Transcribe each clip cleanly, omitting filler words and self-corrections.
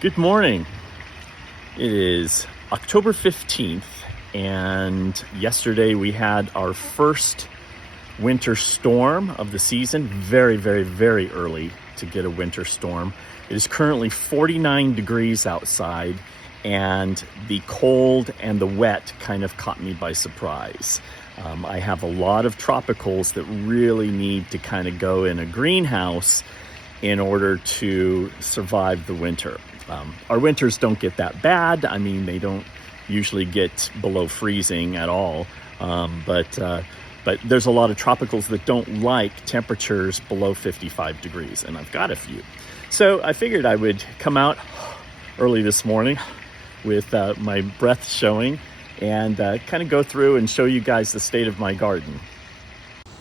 Good morning. It is October 15th, and yesterday we had our first winter storm of the season. Very, very, very early to get a winter storm. It is currently 49 degrees outside, and the cold and the wet kind of caught me by surprise. I have a lot of tropicals that really need to kind of go in a greenhouse in order to survive the winter. Our winters don't get that bad. I mean, they don't usually get below freezing at all. But there's a lot of tropicals that don't like temperatures below 55 degrees, and I've got a few. So I figured I would come out early this morning with my breath showing and kind of go through and show you guys the state of my garden.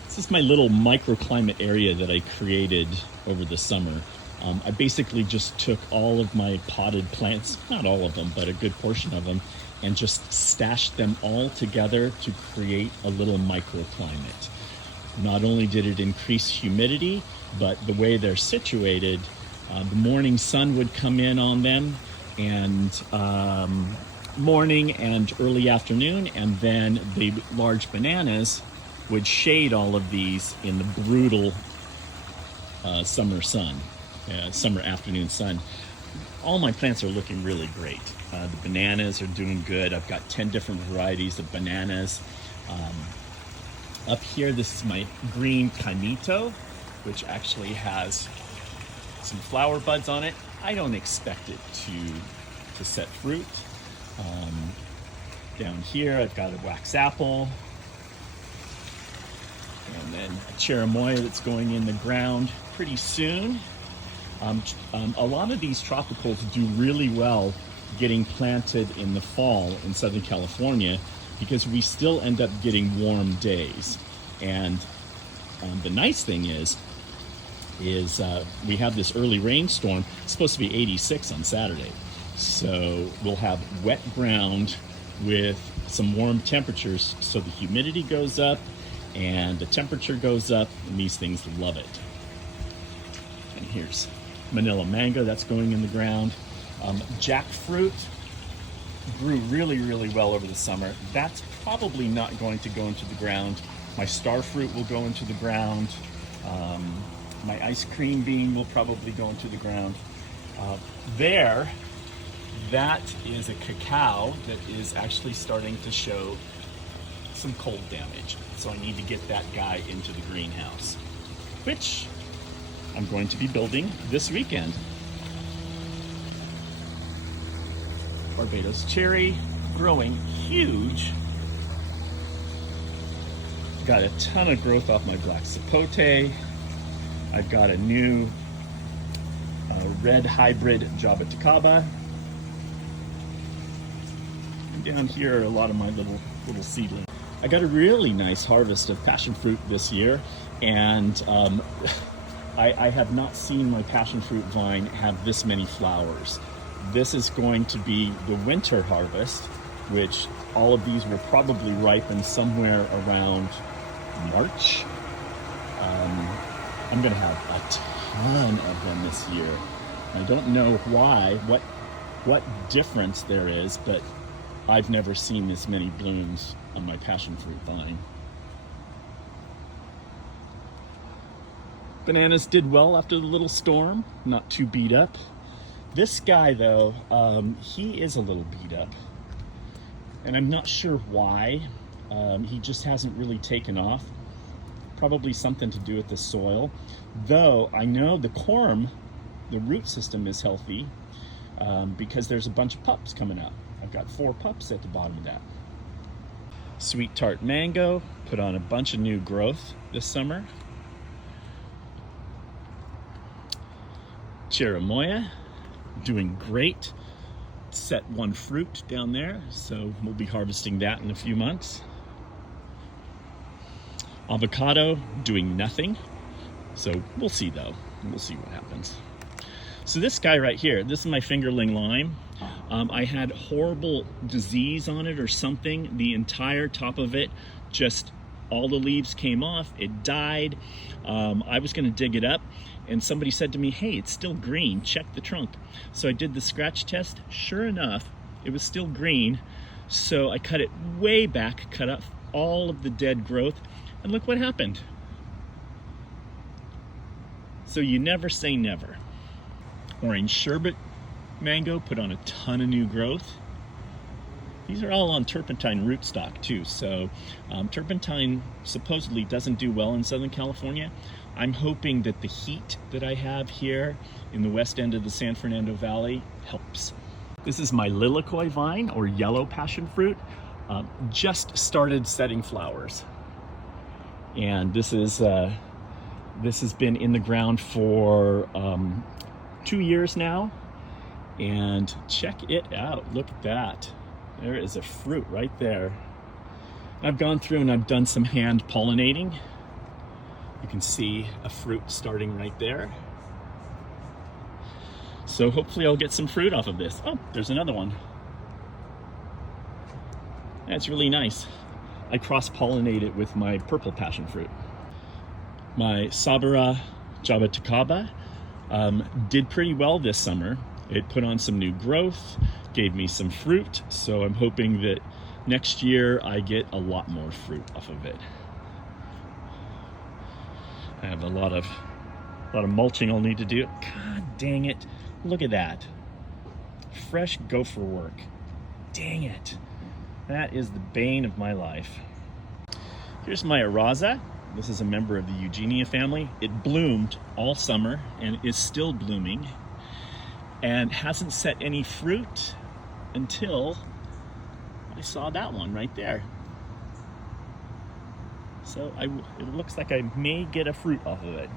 This is my little microclimate area that I created over the summer. I basically just took all of my potted plants, not all of them, but a good portion of them, and just stashed them all together to create a little microclimate. Not only did it increase humidity, but the way they're situated, the morning sun would come in on them, and morning and early afternoon, and then the large bananas would shade all of these in the brutal summer afternoon sun. All my plants are looking really great. The bananas are doing good. I've got 10 different varieties of bananas. Up here, this is my green Caimito, which actually has some flower buds on it. I don't expect it to set fruit. Down here, I've got a wax apple, and then a cherimoya that's going in the ground pretty soon. A lot of these tropicals do really well getting planted in the fall in Southern California because we still end up getting warm days. And the nice thing is we have this early rainstorm. It's supposed to be 86 on Saturday. So we'll have wet ground with some warm temperatures, so the humidity goes up and the temperature goes up, and these things love it. And here's Manila mango that's going in the ground. Jackfruit grew really, really well over the summer. That's probably not going to go into the ground. My star fruit will go into the ground. My ice cream bean will probably go into the ground. That is a cacao that is actually starting to show some cold damage. So I need to get that guy into the greenhouse, which I'm going to be building this weekend. Barbados cherry, growing huge. Got a ton of growth off my black sapote. I've got a new red hybrid Jaboticaba. And down here are a lot of my little seedlings. I got a really nice harvest of passion fruit this year, and I have not seen my passion fruit vine have this many flowers. This is going to be the winter harvest, which all of these will probably ripen somewhere around March. I'm gonna have a ton of them this year. I don't know why, what difference there is, but I've never seen this many blooms on my passion fruit vine. Bananas did well after the little storm, not too beat up. This guy though, he is a little beat up, and I'm not sure why. He just hasn't really taken off. Probably something to do with the soil. Though I know the corm, the root system is healthy because there's a bunch of pups coming up. I've got 4 pups at the bottom of that. Sweet tart mango put on a bunch of new growth this summer. Cherimoya doing great. Set 1 fruit down there, so we'll be harvesting that in a few months. Avocado doing nothing, so we'll see though. We'll see what happens. So this guy right here, this is my fingerling lime. I had horrible disease on it or something. The entire top of it, just all the leaves came off. It died. I was going to dig it up and somebody said to me, hey, it's still green, check the trunk. So I did the scratch test. Sure enough, it was still green. So I cut it way back, cut off all of the dead growth, and look what happened. So you never say never. Orange sherbet mango put on a ton of new growth. These are all on turpentine rootstock too. So turpentine supposedly doesn't do well in Southern California. I'm hoping that the heat that I have here in the west end of the San Fernando Valley helps. This is my lilikoi vine, or yellow passion fruit. Just started setting flowers. And this has been in the ground for 2 years now. And check it out, look at that. There is a fruit right there. I've gone through and I've done some hand pollinating. You can see a fruit starting right there. So hopefully I'll get some fruit off of this. Oh, there's another one. That's really nice. I cross-pollinate it with my purple passion fruit. My Sabara jaboticaba did pretty well this summer. It put on some new growth, gave me some fruit, so I'm hoping that next year I get a lot more fruit off of it. I have a lot of mulching I'll need to do. God dang it, look at that. Fresh gopher work. Dang it. That is the bane of my life. Here's my Araza. This is a member of the Eugenia family. It bloomed all summer and is still blooming and hasn't set any fruit until I saw that one right there. So it looks like I may get a fruit off of it.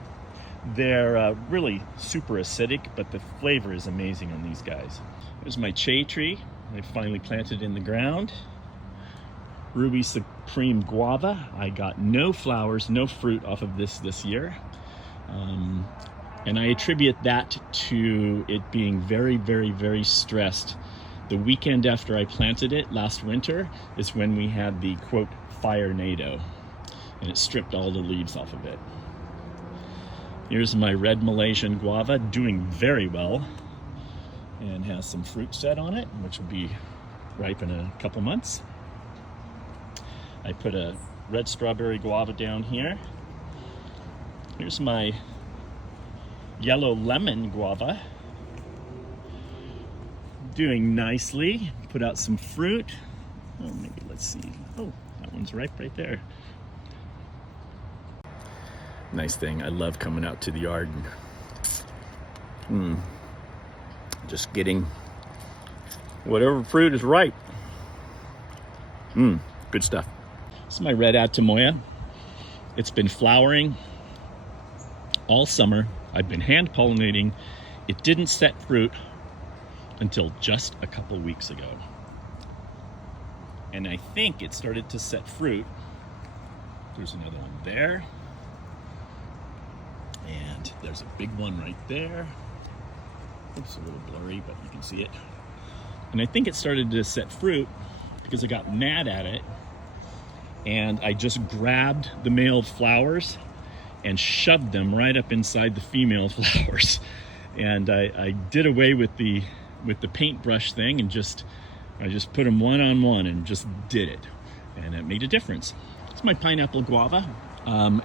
They're really super acidic, but the flavor is amazing on these guys. There's my Che tree. I finally planted in the ground. Ruby Supreme Guava. I got no flowers, no fruit off of this year. And I attribute that to it being very, very, very stressed. The weekend after I planted it last winter is when we had the, quote, fire-nado, and it stripped all the leaves off of it. Here's my red Malaysian guava, doing very well, and has some fruit set on it, which will be ripe in a couple months. I put a red strawberry guava down here. Here's my yellow lemon guava, doing nicely. Put out some fruit. Oh, maybe let's see. Oh, that one's ripe right there. Nice thing. I love coming out to the yard and just getting whatever fruit is ripe. Good stuff. This is my red Atamoya. It's been flowering all summer. I've been hand pollinating. It didn't set fruit until just a couple weeks ago. And I think it started to set fruit. There's another one there. And there's a big one right there. It's a little blurry, but you can see it. And I think it started to set fruit because I got mad at it. And I just grabbed the male flowers and shoved them right up inside the female flowers. And I did away with the paintbrush thing and I just put them one on one and just did it. And it made a difference. It's my pineapple guava.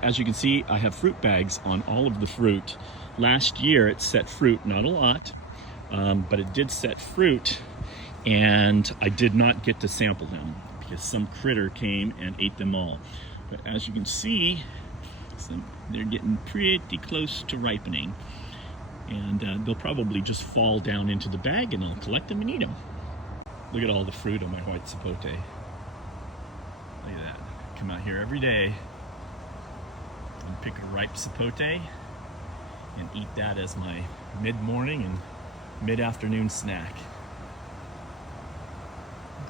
As you can see, I have fruit bags on all of the fruit. Last year it set fruit, not a lot, but it did set fruit, and I did not get to sample them because some critter came and ate them all. But as you can see, they're getting pretty close to ripening, and they'll probably just fall down into the bag and I'll collect them and eat them. Look at all the fruit on my white sapote. Look at that. Come out here every day and pick a ripe sapote and eat that as my mid-morning and mid-afternoon snack.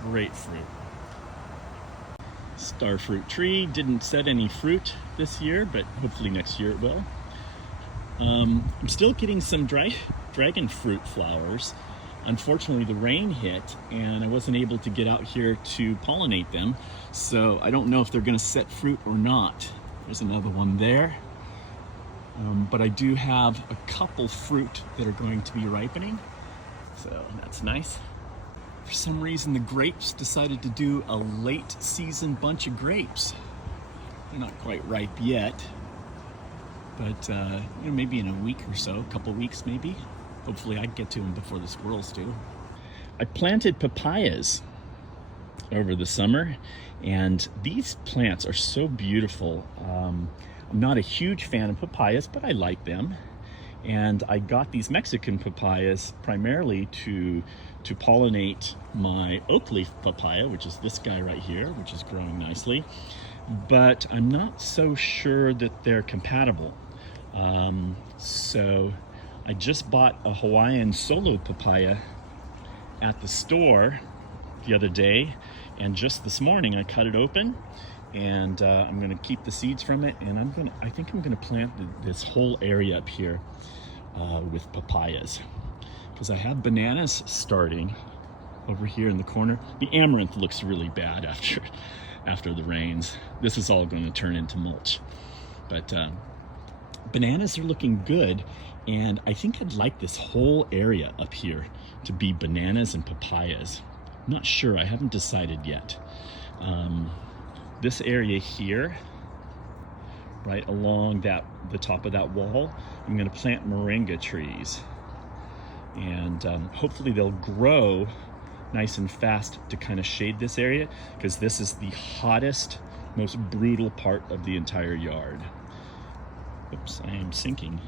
Great fruit. Starfruit tree didn't set any fruit this year, but hopefully next year it will. I'm still getting some dragon fruit flowers. Unfortunately, the rain hit and I wasn't able to get out here to pollinate them, so I don't know if they're going to set fruit or not. There's another one there. But I do have a couple fruit that are going to be ripening, so that's nice. For some reason, the grapes decided to do a late season bunch of grapes. They're not quite ripe yet, but maybe in a week or so, a couple weeks maybe. Hopefully I get to them before the squirrels do. I planted papayas over the summer, and these plants are so beautiful. I'm not a huge fan of papayas, but I like them. And I got these Mexican papayas primarily to pollinate my oak leaf papaya, which is this guy right here, which is growing nicely. But I'm not so sure that they're compatible. So I just bought a Hawaiian solo papaya at the store the other day, and just this morning I cut it open, and I'm going to keep the seeds from it, and I think I'm going to plant this whole area up here with papayas, because I have bananas starting over here in the corner. The amaranth looks really bad after the rains. This is all going to turn into mulch, but bananas are looking good, and I think I'd like this whole area up here to be bananas and papayas. I'm not sure, I haven't decided yet. This area here, right along the top of that wall, I'm going to plant moringa trees, and hopefully they'll grow nice and fast to kind of shade this area, because this is the hottest, most brutal part of the entire yard. Oops, I am sinking.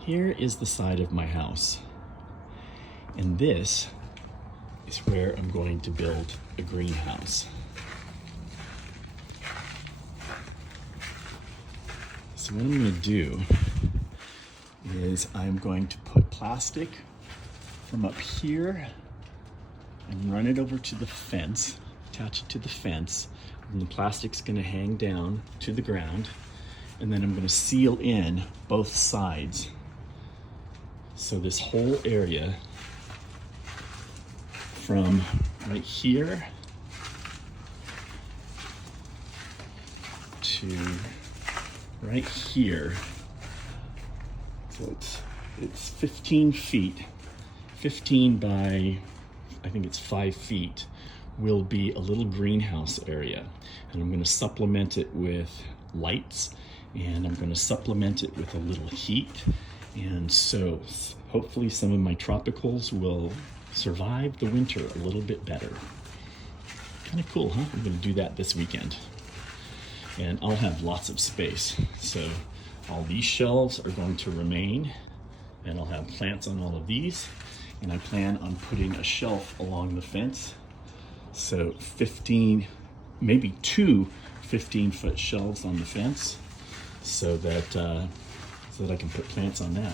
Here is the side of my house, and this is where I'm going to build a greenhouse. So what I'm going to do is I'm going to put plastic from up here and run it over to the fence, attach it to the fence, and the plastic's going to hang down to the ground, and then I'm going to seal in both sides. So this whole area from right here to right here, so it's 15 feet, 15 by, I think it's 5 feet, will be a little greenhouse area. And I'm going to supplement it with lights, and I'm going to supplement it with a little heat. And so hopefully some of my tropicals will survive the winter a little bit better. Kind of cool, huh? I'm going to do that this weekend. And I'll have lots of space. So all these shelves are going to remain, and I'll have plants on all of these. And I plan on putting a shelf along the fence. So 15, maybe 2 15-foot shelves on the fence, so that I can put plants on that.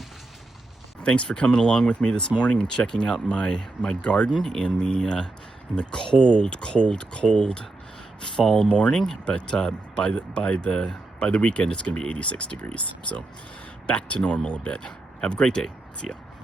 Thanks for coming along with me this morning and checking out my garden in the cold fall morning. But by the weekend, it's going to be 86 degrees. So back to normal a bit. Have a great day. See ya.